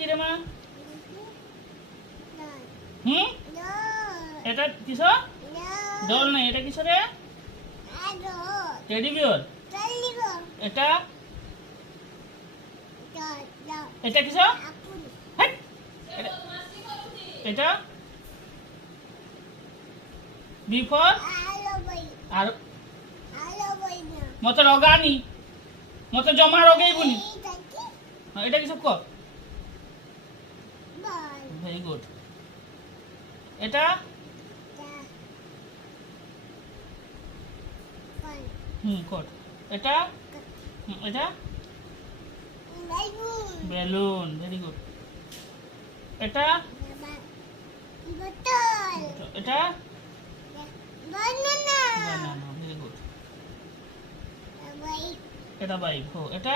কি রে মা? হুম, এটা কিসো? ডল নাই, এটা কিসো রে? Teddy bear. এটা এটা কিসো? হেট! এটা বি ফর আর মতো রগানি মতো জমা রগেই বলি। এটা কিসো ক? Very good. এটা কট। এটা এটা বেলুন। Very good. এটা এটা বানানা। Very good. এটা বাইক। এটা